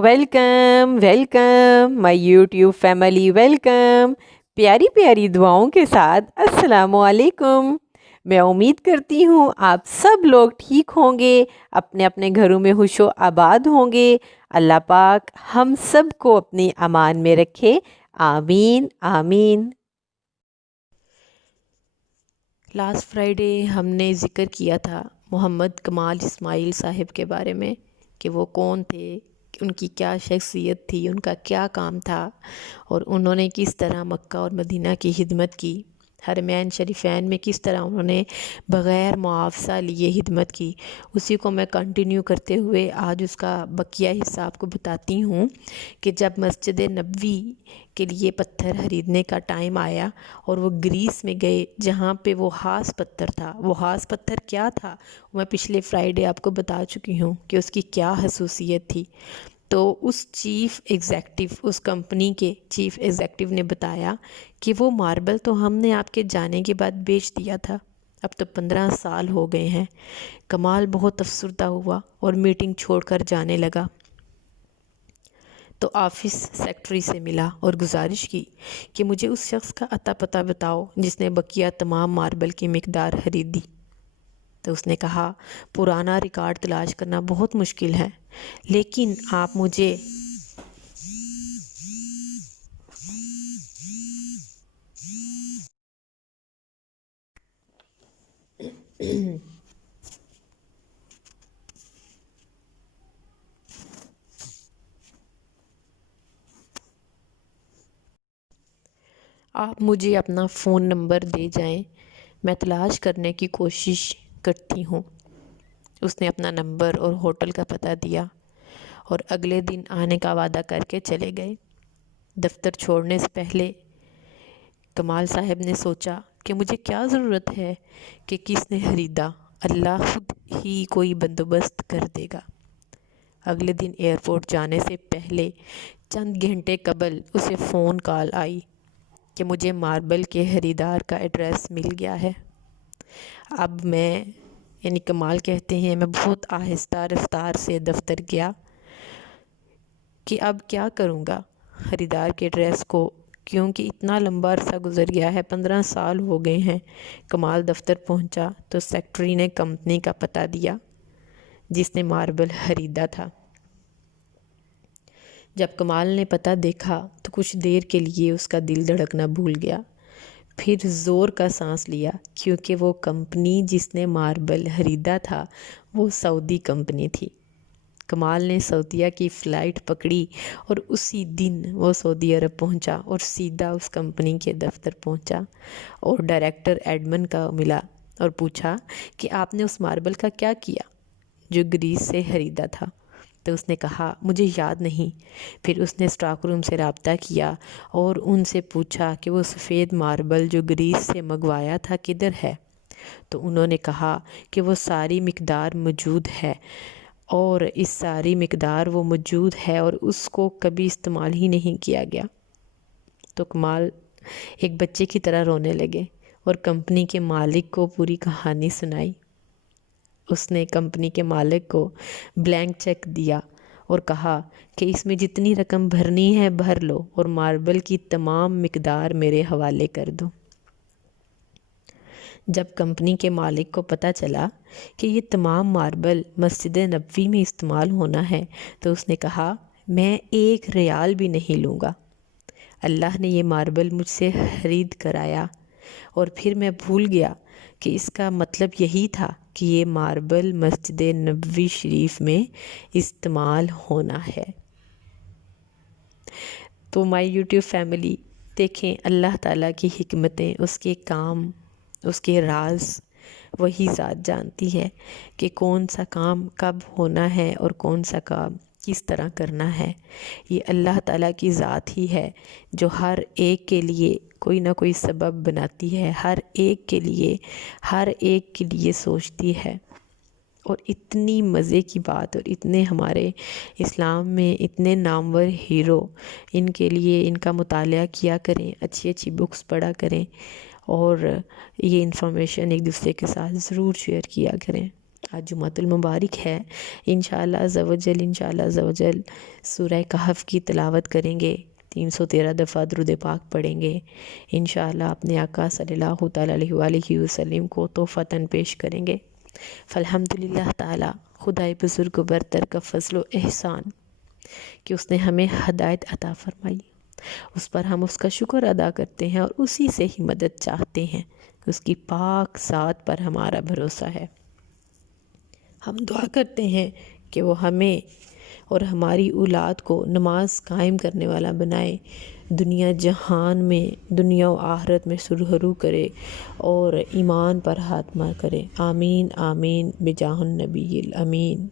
Welcome welcome my YouTube family welcome. प्यारी प्यारी दुआओं के साथ अस्सलामु अलैकुम। मैं उम्मीद करती हूँ आप सब लोग ठीक होंगे, अपने अपने घरों में खुशो आबाद होंगे। अल्लाह पाक हम सब को अपनी अमान में रखे, आमीन आमीन। लास्ट फ्राइडे हमने ज़िक्र किया था मोहम्मद कमाल इस्माइल साहिब के बारे में कि वो कौन थे, उनकी क्या शख्सियत थी, उनका क्या काम था और उन्होंने किस तरह मक्का और मदीना की खिदमत की। हरमैन शरीफैन में किस तरह उन्होंने बग़ैर मुआवजा लिए खिदमत की। उसी को मैं कंटिन्यू करते हुए आज उसका बकिया हिस्सा आपको बताती हूँ कि जब मस्जिद नबवी के लिए पत्थर खरीदने का टाइम आया और वो ग्रीस में गए जहाँ पे वो हास पत्थर था। वो हास पत्थर क्या था मैं पिछले फ्राइडे आपको बता चुकी हूँ कि उसकी क्या खसूसियत थी। तो उस उस कंपनी के चीफ़ एग्जेक्टिव ने बताया कि वो मार्बल तो हमने आपके जाने के बाद बेच दिया था, अब तो 15 साल हो गए हैं। कमाल बहुत अफसरदा हुआ और मीटिंग छोड़कर जाने लगा। तो ऑफिस सेक्रेटरी से मिला और गुजारिश की कि मुझे उस शख्स का अता पता बताओ जिसने बकिया तमाम मार्बल की मिकदार खरीदी। तो उसने कहा पुराना रिकॉर्ड तलाश करना बहुत मुश्किल है, लेकिन आप मुझे आप मुझे अपना फ़ोन नंबर दे जाएं, मैं तलाश करने की कोशिश करती हूँ। उसने अपना नंबर और होटल का पता दिया और अगले दिन आने का वादा करके चले गए। दफ्तर छोड़ने से पहले कमाल साहब ने सोचा कि मुझे क्या ज़रूरत है कि किसने ख़रीदा, अल्लाह खुद ही कोई बंदोबस्त कर देगा। अगले दिन एयरपोर्ट जाने से पहले चंद घंटे कबल उसे फ़ोन कॉल आई कि मुझे मार्बल के ख़रीदार का एड्रेस मिल गया है। अब मैं यानी कमाल कहते हैं मैं बहुत आहिस्ता रफ्तार से दफ्तर गया कि अब क्या करूँगा ख़रीदार के एड्रेस को, क्योंकि इतना लंबा अरसा गुज़र गया है, 15 साल हो गए हैं। कमाल दफ्तर पहुंचा तो सेक्रेटरी ने कंपनी का पता दिया जिसने मार्बल ख़रीदा था। जब कमाल ने पता देखा तो कुछ देर के लिए उसका दिल धड़कना भूल गया, फिर ज़ोर का सांस लिया क्योंकि वो कंपनी जिसने मार्बल ख़रीदा था वो सऊदी कंपनी थी। कमाल ने सऊदीया की फ़्लाइट पकड़ी और उसी दिन वो सऊदी अरब पहुंचा और सीधा उस कंपनी के दफ्तर पहुंचा और डायरेक्टर एडमन का मिला और पूछा कि आपने उस मार्बल का क्या किया जो ग्रीस से ख़रीदा था। तो उसने कहा मुझे याद नहीं। फिर उसने स्टॉक रूम से रब्ता किया और उनसे पूछा कि वो सफ़ेद मार्बल जो ग्रीस से मंगवाया था किधर है। तो उन्होंने कहा कि वो सारी मिकदार मौजूद है और इस सारी मिकदार वो मौजूद है और उसको कभी इस्तेमाल ही नहीं किया गया। तो कमाल एक बच्चे की तरह रोने लगे और कंपनी के मालिक को पूरी कहानी सुनाई। उसने कंपनी के मालिक को ब्लैंक चेक दिया और कहा कि इसमें जितनी रकम भरनी है भर लो और मार्बल की तमाम मिकदार मेरे हवाले कर दो। जब कंपनी के मालिक को पता चला कि ये तमाम मार्बल मस्जिद नबवी में इस्तेमाल होना है तो उसने कहा मैं एक रियाल भी नहीं लूँगा। अल्लाह ने ये मार्बल मुझसे ख़रीद कराया और फिर मैं भूल गया कि इसका मतलब यही था कि ये मार्बल मस्जिद नबवी शरीफ में इस्तेमाल होना है। तो माय यूट्यूब फैमिली देखें अल्लाह ताला की हिकमतें, उसके काम, उसके राज वही ज़ात जानती है कि कौन सा काम कब होना है और कौन सा काम किस तरह करना है। ये अल्लाह ताला की ज़ात ही है जो हर एक के लिए कोई ना कोई सबब बनाती है, हर एक के लिए सोचती है। और इतनी मज़े की बात और इतने हमारे इस्लाम में इतने नामवर हीरो, इनके लिए इनका मुताला किया करें, अच्छी अच्छी बुक्स पढ़ा करें और ये इन्फॉर्मेशन एक दूसरे के साथ ज़रूर शेयर किया करें। آج جمعۃ المبارک ہے، انشاءاللہ عز و جل سورہ کہف کی تلاوت کریں گے، 313 دفعہ درود پاک پڑھیں گے، انشاءاللہ اپنے آقا صلی اللہ تعالیٰ علیہ وآلہ وسلم کو تحفتاً پیش کریں گے۔ فالحمدللہ تعالیٰ، خدائے بزرگ و برتر کا فضل و احسان کہ اس نے ہمیں ہدایت عطا فرمائی، اس پر ہم اس کا شکر ادا کرتے ہیں اور اسی سے ہی مدد چاہتے ہیں، اس کی پاک ذات پر ہمارا بھروسہ ہے۔ ہم دعا کرتے ہیں کہ وہ ہمیں اور ہماری اولاد کو نماز قائم کرنے والا بنائے، دنیا جہان میں، دنیا و آخرت میں سرخرو کرے اور ایمان پر خاتمہ کرے، آمین آمین بجاہ النبی الامین۔